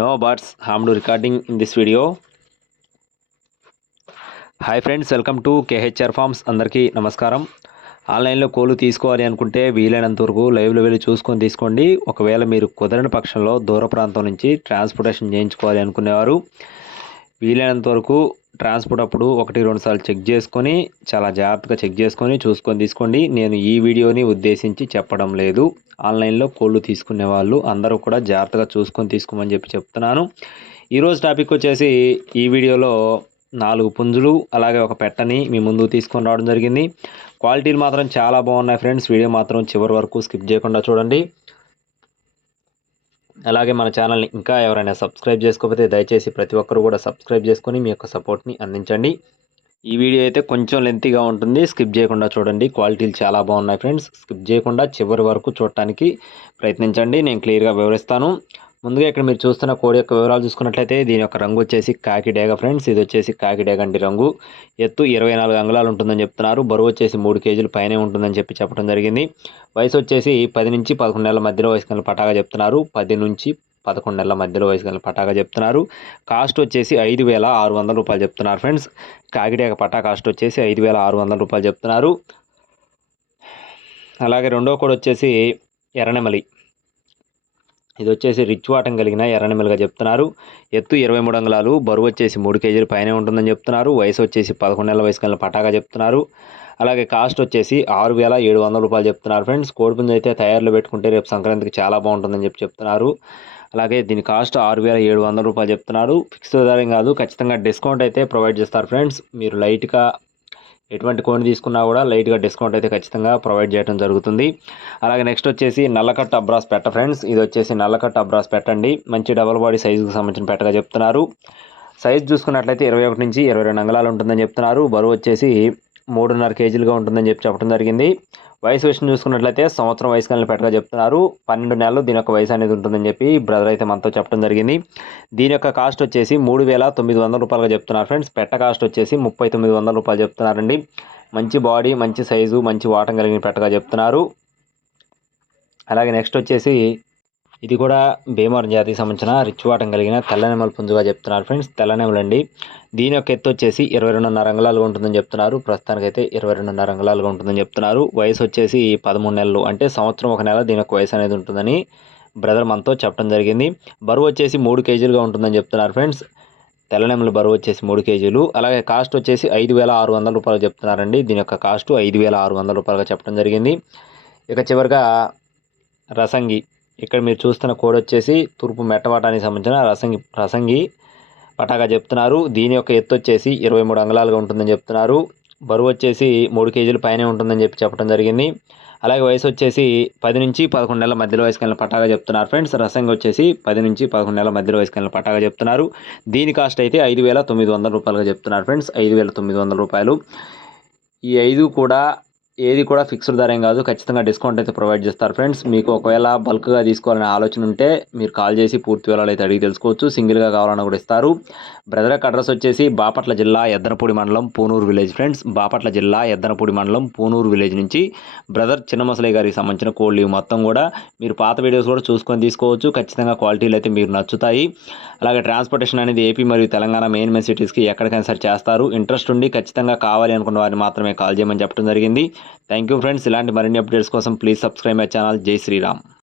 No birds harmed recording in this video hi friends welcome to KHR farms అందరికీ నమస్కారం. ఆన్లైన్లో కోళ్ళు తీసుకోవాలి అనుకుంటే వీలైనంత వరకు లైవ్లో వెళ్ళి చూసుకొని తీసుకోండి. ఒకవేళ మీరు కుదరని పక్షంలో దూర ప్రాంతం నుంచి ట్రాన్స్పోర్టేషన్ చేయించుకోవాలి అనుకునేవారు వీలైనంత వరకు ట్రాన్స్పోర్ట్ అప్పుడు ఒకటి రెండు సార్లు చెక్ చేసుకొని చాలా జాగ్రత్తగా చెక్ చేసుకొని చూసుకొని తీసుకోండి. నేను ఈ వీడియోని ఉద్దేశించి చెప్పడం లేదు. ఆన్లైన్లో కోళ్ళు తీసుకునే వాళ్ళు అందరూ కూడా జాగ్రత్తగా చూసుకొని తీసుకోమని చెప్పి చెప్తున్నాను. ఈరోజు టాపిక్ వచ్చేసి ఈ వీడియోలో నాలుగు పుంజులు అలాగే ఒక పెట్టని మీ ముందు తీసుకొని రావడం జరిగింది. క్వాలిటీలు మాత్రం చాలా బాగున్నాయి ఫ్రెండ్స్. వీడియో మాత్రం చివరి వరకు స్కిప్ చేయకుండా చూడండి. అలాగే మన ఛానల్ని ఇంకా ఎవరైనా సబ్స్క్రైబ్ చేసుకోకపోతే దయచేసి ప్రతి ఒక్కరు కూడా సబ్స్క్రైబ్ చేసుకొని మీ యొక్క సపోర్ట్ని అందించండి. ఈ వీడియో అయితే కొంచెం లెంతీగా ఉంటుంది. స్కిప్ చేయకుండా చూడండి. క్వాలిటీలు చాలా బాగున్నాయి ఫ్రెండ్స్. స్కిప్ చేయకుండా చివరి వరకు చూడటానికి ప్రయత్నించండి. నేను క్లియర్గా వివరిస్తాను. ముందుగా ఇక్కడ మీరు చూస్తున్న కోడి యొక్క వివరాలు చూసుకున్నట్లయితే దీని యొక్క రంగు వచ్చేసి కాకి డేగ ఫ్రెండ్స్. ఇది వచ్చేసి కాకి డేగ రంగు. ఎత్తు ఇరవై నాలుగు అంగుళాలు ఉంటుందని చెప్తున్నారు. బరువు వచ్చేసి మూడు కేజీలు పైనే ఉంటుందని చెప్పి చెప్పడం జరిగింది. వయసు వచ్చేసి పది నుంచి పదకొండు నెలల మధ్యలో వయసు కనుక పటాగా చెప్తున్నారు. పది నుంచి పదకొండు నెలల మధ్యలో వయసు గల పటాగా చెప్తున్నారు. కాస్ట్ వచ్చేసి ఐదు వేల ఆరు వందల రూపాయలు చెప్తున్నారు ఫ్రెండ్స్. కాకిడేక పటా కాస్ట్ వచ్చేసి ఐదు వేల ఆరు వందల రూపాయలు చెప్తున్నారు. అలాగే రెండో కోడి వచ్చేసి ఎర్రనెమలి. ఇది వచ్చేసి రిచ్ వాటం కలిగిన ఎర్రనిమిలుగా చెప్తున్నారు. ఎత్తు ఇరవై మూడు అంగుళాలు బరువు వచ్చేసి మూడు కేజీలు పైనే ఉంటుందని చెప్తున్నారు. వయసు వచ్చేసి పదకొండు నెలల వయసు కలిగిన పటాగా చెప్తున్నారు. అలాగే కాస్ట్ వచ్చేసి ఆరు వేల ఏడు వందల రూపాయలు చెప్తున్నారు ఫ్రెండ్స్. కోడిపుంజు అయితే తయారులో పెట్టుకుంటే రేపు సంక్రాంతికి చాలా బాగుంటుందని చెప్పి చెప్తున్నారు. అలాగే దీని కాస్ట్ ఆరు వేల ఏడు వందల రూపాయలు చెప్తున్నారు. ఫిక్స్డ్ ధర కాదు ఖచ్చితంగా డిస్కౌంట్ అయితే ప్రొవైడ్ చేస్తారు ఫ్రెండ్స్. మీరు లైట్గా ఎటువంటి కోన్ తీసుకున్నా కూడా లైట్గా డిస్కౌంట్ అయితే ఖచ్చితంగా ప్రొవైడ్ చేయడం జరుగుతుంది. అలాగే నెక్స్ట్ వచ్చేసి నల్లకట్ట అబ్రాస్ పెట్ట ఫ్రెండ్స్. ఇది వచ్చేసి నల్లకట్ట అబ్రాస్ పెట్టండి మంచి డబల్ బాడీ సైజుకి సంబంధించిన పెట్టగా చెప్తున్నారు. సైజ్ చూసుకున్నట్లయితే ఇరవై ఒకటి నుంచి ఇరవై రెండు అంగళాలు ఉంటుందని చెప్తున్నారు. బరువు వచ్చేసి మూడున్నర కేజీలుగా ఉంటుందని చెప్పి చెప్పడం జరిగింది. వయసు విషయం చూసుకున్నట్లయితే సంవత్సరం వయసు కలిగిన పెట్టగా చెప్తున్నారు. పన్నెండు నెలలు దీని యొక్క వయసు అనేది ఉంటుందని చెప్పి బ్రదర్ అయితే మనతో చెప్పడం జరిగింది. దీని యొక్క కాస్ట్ వచ్చేసి మూడు వేల తొమ్మిది వందల రూపాయలుగా చెప్తున్నారు ఫ్రెండ్స్. పెట్ట కాస్ట్ వచ్చేసి ముప్పై తొమ్మిది వందల రూపాయలు చెప్తున్నారండి. మంచి బాడీ మంచి సైజు మంచి వాటం కలిగిన పెట్టగా చెప్తున్నారు. అలాగే నెక్స్ట్ వచ్చేసి ఇది కూడా భీమవరం జాతికి సంబంధించిన రిచ్వాటం కలిగిన తెల్లనెమల పుంజుగా చెప్తున్నారు ఫ్రెండ్స్. తెల్లనెమలు అండి దీని యొక్క ఎత్తు వచ్చేసి ఇరవై రెండున్నర అంగుళాలుగా ఉంటుందని చెప్తున్నారు. ప్రస్తుతానికైతే ఇరవై రెండున్నర అంగళాలుగా ఉంటుందని చెప్తున్నారు. వయసు వచ్చేసి పదమూడు నెలలు. అంటే సంవత్సరం ఒక నెల దీని యొక్క వయసు అనేది ఉంటుందని బ్రదర్ మనతో చెప్పడం జరిగింది. బరువు వచ్చేసి మూడు కేజీలుగా ఉంటుందని చెప్తున్నారు ఫ్రెండ్స్. తెల్లనెమల బరువు వచ్చేసి మూడు కేజీలు. అలాగే కాస్ట్ వచ్చేసి ఐదు వేల ఆరు వందల రూపాయలు చెప్తున్నారండి. దీని యొక్క కాస్ట్ ఐదు వేల ఆరు వందల రూపాయలుగా చెప్పడం జరిగింది. ఇక చివరిగా రసంగి. ఇక్కడ మీరు చూస్తున్న కోడ్ వచ్చేసి తూర్పు మెట్టవాటానికి సంబంధించిన రసంగి రసంగి పటాగా చెప్తున్నారు. దీని యొక్క ఎత్తు వచ్చేసి ఇరవై మూడు అంగుళాలుగా ఉంటుందని చెప్తున్నారు. బరువు వచ్చేసి మూడు కేజీలు పైనే ఉంటుందని చెప్పి చెప్పడం జరిగింది. అలాగే వయసు వచ్చేసి పది నుంచి పదకొండు నెలల మధ్యలో వయసు కలిగిన పటాగా చెప్తున్నారు ఫ్రెండ్స్. రసంగి వచ్చేసి పది నుంచి పదకొండు నెలల మధ్యలో వయసు కలిగిన పటాగా చెప్తున్నారు. దీని కాస్ట్ అయితే ఐదు వేల తొమ్మిది వందల రూపాయలుగా చెప్తున్నారు ఫ్రెండ్స్. ఐదు వేల తొమ్మిది వందల రూపాయలు. ఈ ఐదు కూడా ఏది కూడా ఫిక్స్డ్ ధర ఏం కాదు. ఖచ్చితంగా డిస్కౌంట్ అయితే ప్రొవైడ్ చేస్తారు ఫ్రెండ్స్. మీకు ఒకవేళ బల్క్గా తీసుకోవాలనే ఆలోచన ఉంటే మీరు కాల్ చేసి పూర్తి వివరాలు అయితే అడిగి తెలుసుకోవచ్చు. సింగిల్గా కావాలన్నా కూడా ఇస్తారు. బ్రదర్ అడ్రస్ వచ్చేసి బాపట్ల జిల్లా ఎద్దనపూడి మండలం పూనూరు విలేజ్ ఫ్రెండ్స్. బాపట్ల జిల్లా ఎద్దనపూడి మండలం పూనూరు విలేజ్ నుంచి బ్రదర్ చిన్నమసలయ్య గారికి సంబంధించిన కోళ్ళు మొత్తం కూడా మీరు పాత వీడియోస్ కూడా చూసుకొని తీసుకోవచ్చు. ఖచ్చితంగా క్వాలిటీలు అయితే మీరు నచ్చుతాయి. అలాగే ట్రాన్స్పోర్టేషన్ అనేది ఏపీ మరియు తెలంగాణ మెయిన్ మెయిన్ సిటీస్కి ఎక్కడికైనా సరే చేస్తారు. ఇంట్రెస్ట్ ఉండి ఖచ్చితంగా కావాలి అనుకున్న వారిని మాత్రమే కాల్ చేయమని చెప్పడం జరిగింది. థ్యాంక్ యూ ఫ్రెండ్స్ ఇలాంటి మరిన్ని అప్డేట్స్ కోసం ప్లీజ్ సబ్స్క్రైబ్ మై ఛానల్ జై శ్రీరామ్.